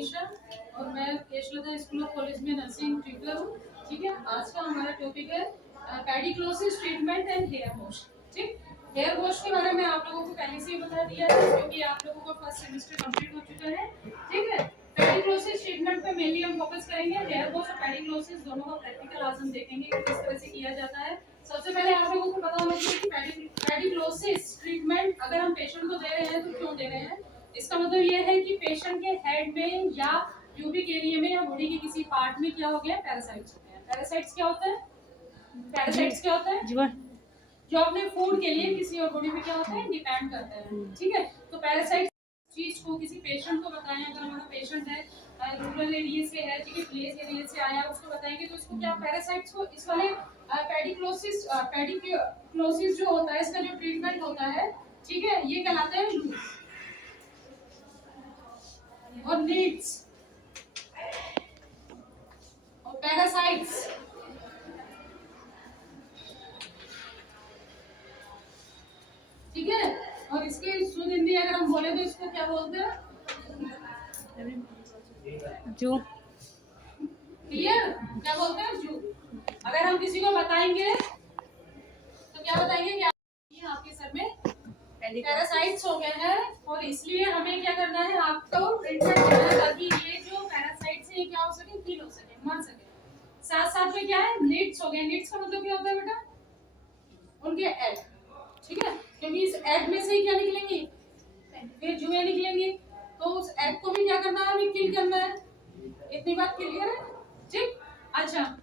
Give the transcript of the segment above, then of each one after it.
मनीषा और मैं केशलता school of college में नर्सिंग ट्यूटर हूँ। ठीक है, आज का हमारा टॉपिक है पेडिक्लोसिस ट्रीटमेंट एंड हेयर वॉश। ठीक, हेयर वॉश के बारे में आप लोगों को पहले से ही बता दिया है क्योंकि आप लोगों का फर्स्ट सेमेस्टर कंप्लीट हो चुका है। ठीक है, पेडिक्लोसिस ट्रीटमेंट पे मेनली हम फोकस करेंगे। हेयर वॉश और पेडिक्लोसिस दोनों का प्रैक्टिकल आज हम देखेंगे कि किस तरह से किया जाता है। सबसे पहले आप लोगों को पता होना चाहिए कि पेडिक्लोसिस ट्रीटमेंट अगर हम पेशेंट को दे रहे हैं तो क्यों दे रहे हैं। इसका मतलब ये है कि पेशेंट के हेड में या प्यूबिक एरिया में या बॉडी के किसी पार्ट में क्या हो गया, पैरासाइट्स हो गए। पैरासाइट्स क्या होता है? पैरासाइट्स क्या होता है? जो अपने फूड के लिए किसी और बॉडी पे क्या होता है, डिपेंड करते हैं। ठीक है, तो पैरासाइट चीज को किसी पेशेंट को बताएं। अगर हमारा पेशेंट है रूरल एरिया से है, ठीक है, प्लेस एरिया से आया, उसको बताएंगे तो इसको क्या पैरासाइट्स को इस वाले पेडिक्लोसिस जो होता है, इसका जो ट्रीटमेंट होता है, ठीक है, ये कहलाते हैं लूज और नीड्स और पैरासाइट्स। ठीक है, और इसके शुद्ध हिंदी अगर हम बोले तो इसको क्या बोलते हैं? जू। क्लियर? क्या बोलते हैं? जू। अगर हम किसी को बताएंगे तो क्या बताएंगे? क्या आपके सर में पैरासाइट्स हो गए हैं और इसलिए हमें क्या करना है, आपको ट्रीटमेंट देना है ताकि ये जो पैरासाइट्स है क्या हो सके, किल हो सके, मर सके। साथ साथ में क्या है, नीड्स हो गए। नीड्स का मतलब क्या होता है बेटा? उनके एग। ठीक है, क्योंकि इस एग में से ही क्या निकलेंगी, फिर जुए निकलेंगी, तो उस एग को भी क्या करना है, हमें किल करना है। इतनी बात क्लियर है? ठीक, अच्छा,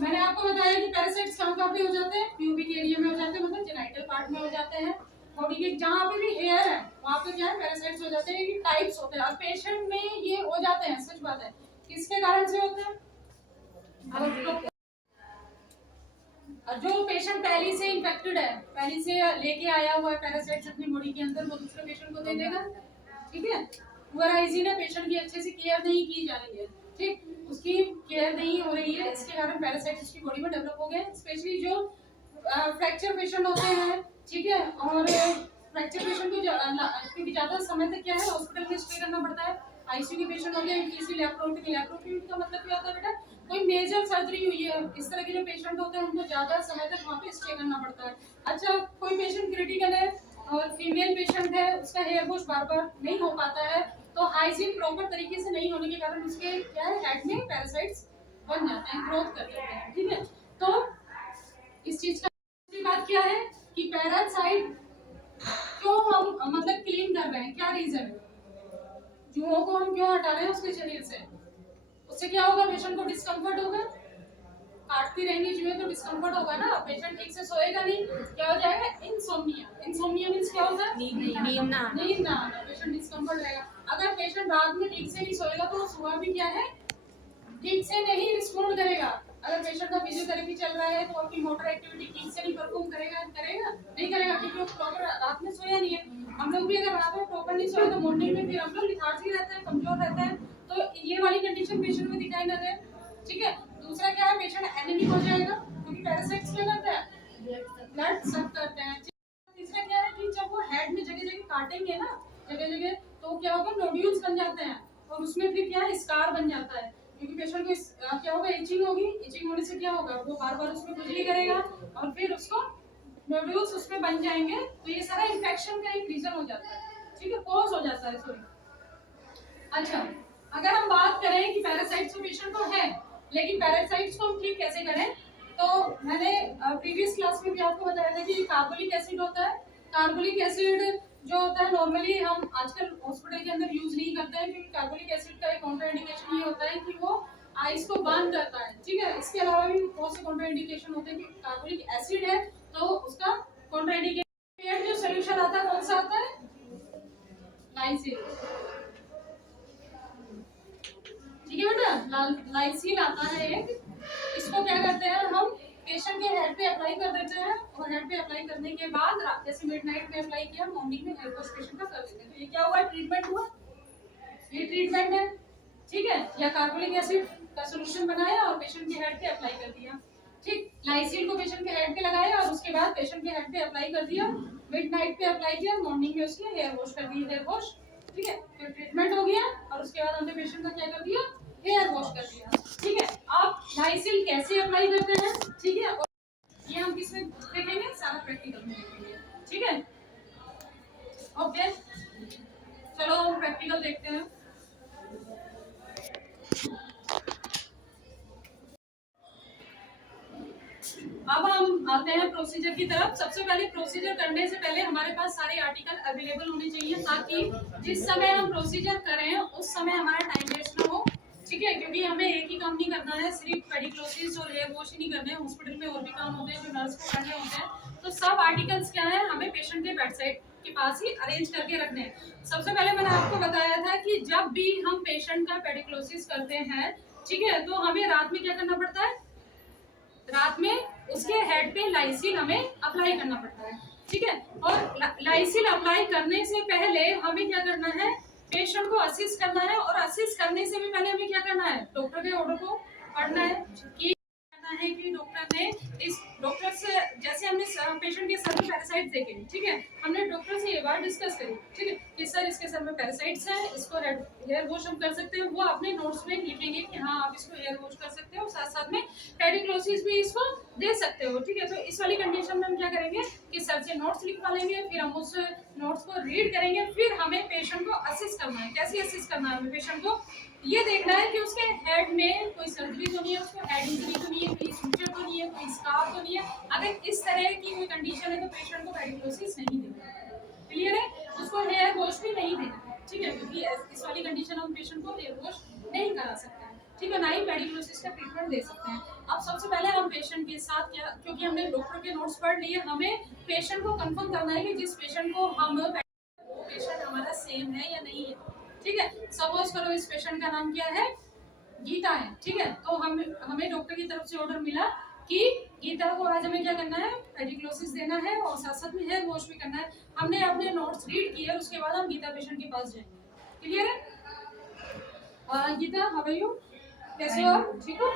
मैंने आपको बताया कि पैरासाइट्स कहाँ पे हो जाते हैं, प्यूबिक एरिया में हो जाते हैं, मतलब जेनाइटल पार्ट में हो जाते हैं। बॉडी के जहाँ पे भी हेयर है वहाँ पे क्या है, पैरासाइट्स हो जाते हैं। ये टाइप्स होते हैं और पेशेंट में ये हो जाते हैं, सच बात है। किसके कारण से होते हैं? जो पेशेंट पहले से इन्फेक्टेड है, पहले से लेके आया हुआ है पैरासाइट्स अपनी बॉडी के अंदर, वो दूसरे पेशेंट को दे देगा। ठीक है, पूरा हाइजीन है, पेशेंट की अच्छे से केयर नहीं की जा रही है, ठीक, उसकी केयर नहीं हो रही है, इसके कारण पैरासाइट्स उसकी बॉडी में डेवलप हो गए। स्पेशली जो फ्रैक्चर पेशेंट होते हैं, ठीक है, और फ्रैक्चर पेशेंट को क्योंकि ज्यादा समय तक क्या है हॉस्पिटल में स्टे करना पड़ता है। आईसीयू के पेशेंट हो गए, किसी लैप्रोटोमी का मतलब क्या होता है बेटा, कोई मेजर सर्जरी हुई है, इस तरह के जो पेशेंट होते हैं उनको ज्यादा समय तक वहाँ पे स्टे करना पड़ता है। अच्छा, कोई पेशेंट क्रिटिकल है और फीमेल पेशेंट है, उसका हेयर वॉश बार बार नहीं हो पाता है, तो हाइजीन प्रॉपर तरीके से नहीं होने के कारण उसके क्या है, हेड में पैरासाइट्स बन जाते हैं, ग्रोथ कर जाते हैं। ठीक है, तो इस चीज का बात क्या है कि पैरासाइट क्यों हम मतलब क्लीन कर रहे हैं, क्या रीजन है, जुओं को हम क्यों हटा रहे हैं उसके शरीर से। उससे क्या होगा, पेशेंट को डिस्कम्फर्ट होगा, काटती रहेंगी जुए तो डिस्कम्फर्ट होगा ना, पेशेंट ठीक से सोएगा नहीं, क्या हो जाएगा, इंसोम्निया। इंसोम्निया मींस क्या होता है, नींद ना आना, पेशेंट डिस्कम्फर्ट रहेगा। अगर पेशेंट रात में ठीक से नहीं सोएगा तो सुबह भी क्या है, ठीक से नहीं रिस्पॉन्ड करेगा। अगर पेशेंट का फिजियोथेरेपी चल रहा है तो अपनी मोटर एक्टिविटी ठीक से नहीं परफॉर्म करेगा, नहीं करेगा, क्योंकि वो प्रॉपर रात में सोया नहीं है। हम लोग भी अगर रात में प्रॉपर नहीं सोए तो मॉर्निंग में फिर हम लोग लिथार्जी रहते हैं, कमजोर रहते हैं, तो ये वाली कंडीशन पेशेंट में दिखाई ना दे। ठीक है, दूसरा क्या है, पेशेंट एनीमिक हो जाएगा क्योंकि पैरासाइट्स क्या करते हैं, ब्लड सक करते हैं। तीसरा क्या है कि जब वो हेड में जगह जगह काटेंगे ना, जगह जगह, तो क्या होगा, नोड्यूल्स बन जाते हैं और उसमें फिर क्या है, स्कार बन जाता है, क्योंकि पेशेंट को क्या होगा, इचिंग होगी। इचिंग होने से क्या होगा, वो बार बार उसमें खुजली करेगा और फिर उसको नोड्यूल्स उसमें बन जाएंगे, तो ये सारा इन्फेक्शन का एक रीजन हो जाता है। ठीक है, कॉज हो जाता है, सॉरी। अच्छा, अगर हम बात करें कि पैरासाइट्स तो पेशेंट को है, लेकिन पैरासाइट्स को हम ठीक कैसे करें, तो मैंने प्रीवियस क्लास में भी आपको बताया था कि कार्बोलिक एसिड होता है। कार्बोलिक एसिड जो होता है नॉर्मली हम आजकल हॉस्पिटल के अंदर यूज नहीं करते हैं, क्योंकि कार्बोलिक एसिड का एक कॉन्ट्राइंडिकेशन ये होता है कि वो आइस को बर्न करता है। ठीक है, इसके अलावा भी बहुत से कॉन्ट्राइंडिकेशन होते हैं कि कार्बोलिक एसिड है तो उसका कॉन्ट्राइंडिकेशन। जो सोल्यूशन आता है कौन सा आता है, लाइसिल। ठीक है बेटा, लाइसिल आता है एक। इसको क्या करते हैं हम, पेशेंट के हेड पे अप्लाई कर देते हैं और हेड पे अप्लाई करने के बाद रात जैसे मिडनाइट में अप्लाई किया, मॉर्निंग में हेयर वॉश पेशेंट का कर देते हैं। तो ये क्या हुआ, ट्रीटमेंट हुआ, ये ट्रीटमेंट है। ठीक है, या कार्बोलिक एसिड का सॉल्यूशन बनाया और पेशेंट के हेड पे अप्लाई कर दिया। ठीक, लाइसिल को पेशेंट के हेड पे लगाया और उसके बाद पेशेंट के हेड पे अप्लाई कर दिया, मिडनाइट पे अप्लाई किया, मॉर्निंग में उसके हेयर वॉश कर दिए, हेयर वॉश ठीक है, फिर ट्रीटमेंट हो गया और उसके बाद हमने पेशेंट का क्या कर दिया, हेयर वॉश कर दिया। ठीक है, आप नाइसिल कैसे अप्लाई करते हैं, ठीक है, और ये हम किसमें देखेंगे, सारा प्रैक्टिकल में देखेंगे। ठीक है, ओके, चलो हम प्रैक्टिकल देखते हैं। अब हम आते हैं प्रोसीजर की तरफ। सबसे पहले प्रोसीजर करने से पहले हमारे पास सारे आर्टिकल अवेलेबल होने चाहिए, ताकि जिस समय हम प्रोसीजर करें उस समय हमारा टाइम वेस्ट ना हो। ठीक है, क्योंकि हमें एक ही काम नहीं करना है, सिर्फ पेडिक्लोसिस और हेयर वॉश ही नहीं करने हैं, हॉस्पिटल में और भी काम होते हैं जो नर्स को करने होते हैं। तो सब आर्टिकल्स क्या है, हमें पेशेंट के बेड साइड के पास ही अरेंज करके रखने हैं। सबसे पहले मैंने आपको बताया था कि जब भी हम पेशेंट का पेडिक्लोसिस करते हैं, ठीक है, तो हमें रात में क्या करना पड़ता है, रात में उसके हेड पे लाइसिल हमें अप्लाई करना पड़ता है। ठीक है, और लाइसिल अप्लाई करने से पहले हमें क्या करना है, पेशेंट को असिस्ट करना है, और असिस्ट करने से भी पहले हमें क्या करना है, डॉक्टर के ऑर्डर को पढ़ना है कि है कि डॉक्टर ने इस डॉक्टर से, जैसे हमने पेशेंट के सर में पैरासाइट देखे, ठीक है, हमने डॉक्टर से ये बात डिस्कस करी, ठीक है, कि सर इसके सर में पैरासाइट्स हैं, इसको हेयर वॉश हम कर सकते हैं। वो अपने नोट्स में लिखेंगे कि हाँ आप इसको हेयर वॉश कर सकते हो, साथ साथ में पेडिक्लोसिस भी इसको दे सकते हो। ठीक है, तो इस वाली कंडीशन में हम क्या करेंगे कि सर से नोट्स लिखवा लेंगे, फिर हम उस नोट्स को रीड करेंगे, फिर हमें पेशेंट को असिस्ट करना है। कैसे असिस्ट करना है, हमें पेशेंट को ये देखना है कि उसके हेड में कोई सर्जरी तो नहीं है, उसको हेड इंजरी तो नहीं है, कोई फ्रैक्चर तो नहीं है, कोई स्कार तो नहीं है। अगर इस तरह की कोई कंडीशन है तो पेशेंट को पेडिक्लोसिस नहीं देना है। क्लियर है, उसको हेयर वॉश भी नहीं देना है। ठीक है, क्योंकि इस वाली कंडीशन हम पेशेंट को हेयर वॉश नहीं करा सकते हैं। ठीक है, ना ही पेडिक्लोसिस का ट्रीटमेंट दे सकते हैं। अब सबसे पहले हम पेशेंट के साथ क्या, क्योंकि हमने डॉक्टर के नोट्स पढ़ लिए, हमें पेशेंट को कंफर्म करना है कि जिस पेशेंट को हम, वो पेशेंट हमारा सेम है या नहीं है। ठीक है, सपोज करो इस पेशेंट का नाम क्या है, गीता है। ठीक है, तो हमें डॉक्टर की तरफ से ऑर्डर मिला कि गीता को आज हमें क्या करना है, पेडिक्लोसिस देना है और साथ साथ में हेयर वॉश भी करना है। हमने अपने नोट्स रीड किए, उसके बाद हम गीता पेशेंट के पास जाएंगे। क्लियर है, गीता हाउ आर यू, कैसे हो आप, ठीक हो,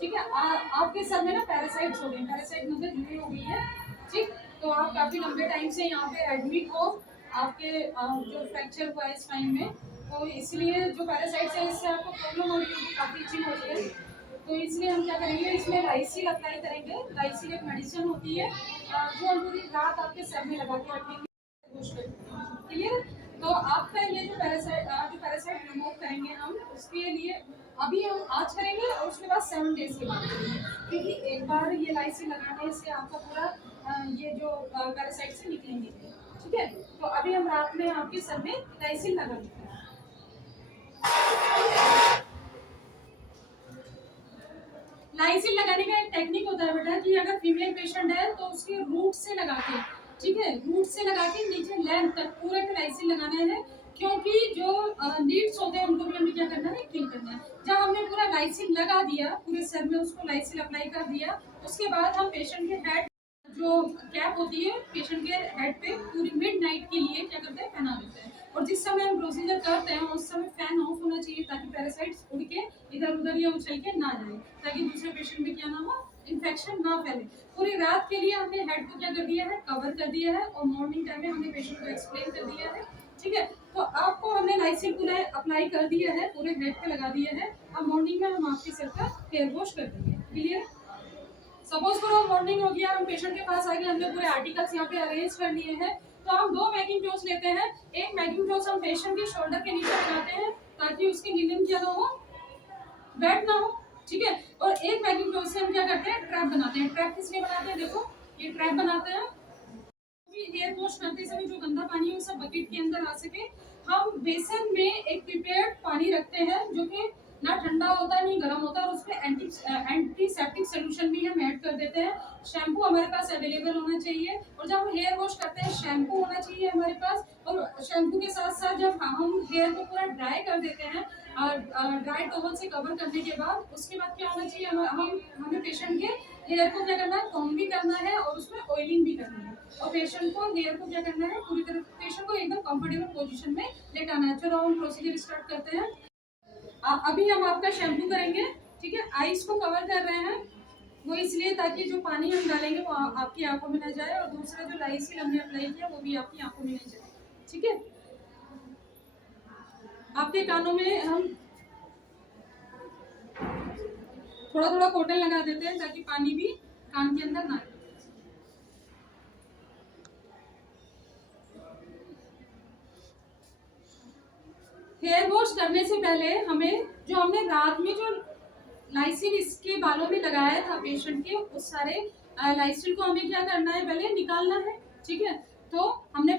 ठीक है। आपके सर में ना पैरासाइट्स हो गए, पैरासाइट मतलब जुड़ी हो गई है। ठीक, तो आप काफी लंबे टाइम से यहाँ पे एडमिट हो, आपके जो फ्रैक्चर हुआ है स्पाइन में, तो इसलिए जो पैरासाइट्स है इससे आपको प्रॉब्लम हो रही होगी, काफी इचिंग हो रही है। तो इसलिए हम क्या करेंगे, इसमें लाइसिल अप्लाई करेंगे। लाइसिल एक मेडिसिन होती है जो हम पूरी रात आपके सर में लगा के रखेंगे। क्लियर, तो आपका ये जो पैरासाइट रिमूव करेंगे हम, उसके लिए अभी हम आज करेंगे और उसके बाद 7 डेज के बाद करेंगे, क्योंकि एक बार ये लाइसिल लगाने से आपका पूरा ये जो पैरासाइट से निकलेंगे। ठीक है, तो अभी हम रात में आपके सर में लाइसिल लगा देते हैं। लाइसिल लगाने का एक टेक्निक होता है बेटा, कि अगर फीमेल पेशेंट है तो उसके रूट से लगा के, ठीक है, रूट से लगा के नीचे लेंथ तक पूरे पे लाइसिल लगाना है, क्योंकि जो नीड्स होते हैं उनको भी हमें क्या करना है, किल करना है। जब हमने पूरा लाइसिल लगा दिया पूरे सर में, उसको लाइसिल अप्लाई कर दिया, उसके बाद हम पेशेंट के हेड जो कैप होती है पेशेंट के हेड पे पूरी मिड नाइट के लिए क्या करते हैं, पहना देते हैं। और जिस समय हम प्रोसीजर करते हैं उस समय फैन ऑफ होना चाहिए, ताकि पैरासाइट्स उड़ के इधर उधर या उछल के ना जाए, ताकि दूसरे पेशेंट में क्या ना हो, इन्फेक्शन ना फैले। पूरी रात के लिए हमने हेड को क्या कर दिया है, कवर कर दिया है, और मॉर्निंग टाइम में हमने पेशेंट को एक्सप्लेन कर दिया है। ठीक है, तो आपको हमने लाइसिल पूरा अप्लाई कर दिया है, पूरे हेड पे लगा दिया है। अब मॉर्निंग में हम आपके सर का हेयर वॉश कर देंगे। क्लियर, सपोज करो मॉर्निंग हो गया, हम पेशेंट के पास आ गए, हमने पूरे आर्टिकल्स यहाँ पे अरेंज कर लिए हैं, तो हम 2 मैकिंटोश लेते हैं। एक मैकिंटोश हम पेशेंट के शोल्डर के नीचे लगाते हैं, ताकि उसकी लिनन क्या ना हो, वेट ना हो। ठीक है, और एक मैकिंटोश से हम क्या करते हैं, ट्रैप बनाते हैं। ट्रैप किस लिए बनाते हैं, देखो ये ट्रैप बनाते हैं, हेयर वॉश करते समय जो गंदा पानी है वो सब बकेट के अंदर आ सके। हम बेसन में एक प्रिपेयर्ड पानी रखते हैं, जो कि ना ठंडा होता है नहीं गर्म होता, और उसमें एंटीसेप्टिक सोल्यूशन भी हम ऐड कर देते हैं। शैम्पू हमारे पास अवेलेबल होना चाहिए, और जब हम हेयर वॉश करते हैं शैम्पू होना चाहिए हमारे पास। और शैम्पू के साथ साथ जब हम हेयर को पूरा ड्राई कर देते हैं, ड्राई टॉवल से कवर करने के बाद, उसके बाद क्या होना चाहिए, हमें पेशेंट के हेयर को क्या करना है, कॉम्ब भी करना है, और उसमें ऑयलिंग भी करनी है, और पेशेंट को हेयर को क्या करना है, पूरी तरह पेशेंट को एकदम कंफर्टेबल पोजीशन में लेटाना है। चलो हम प्रोसीजर स्टार्ट करते हैं। अभी हम आपका शैम्पू करेंगे। ठीक है, आईज को कवर कर रहे हैं, वो इसलिए ताकि जो पानी हम डालेंगे वो आपकी आंखों में ना जाए, और दूसरा जो लाइसिल हमने अप्लाई किया वो भी आपकी आंखों में नहीं जाए। ठीक है, आपके कानों में हम थोड़ा थोड़ा कॉटन लगा देते हैं ताकि पानी भी कान के अंदर ना आए। हेयर वॉश करने से पहले हमें जो हमने रात में जो लाइसिन इसके बालों में लगाया था पेशेंट के, उस सारे लाइसिन को हमें क्या करना है, पहले निकालना है। ठीक है, तो हमने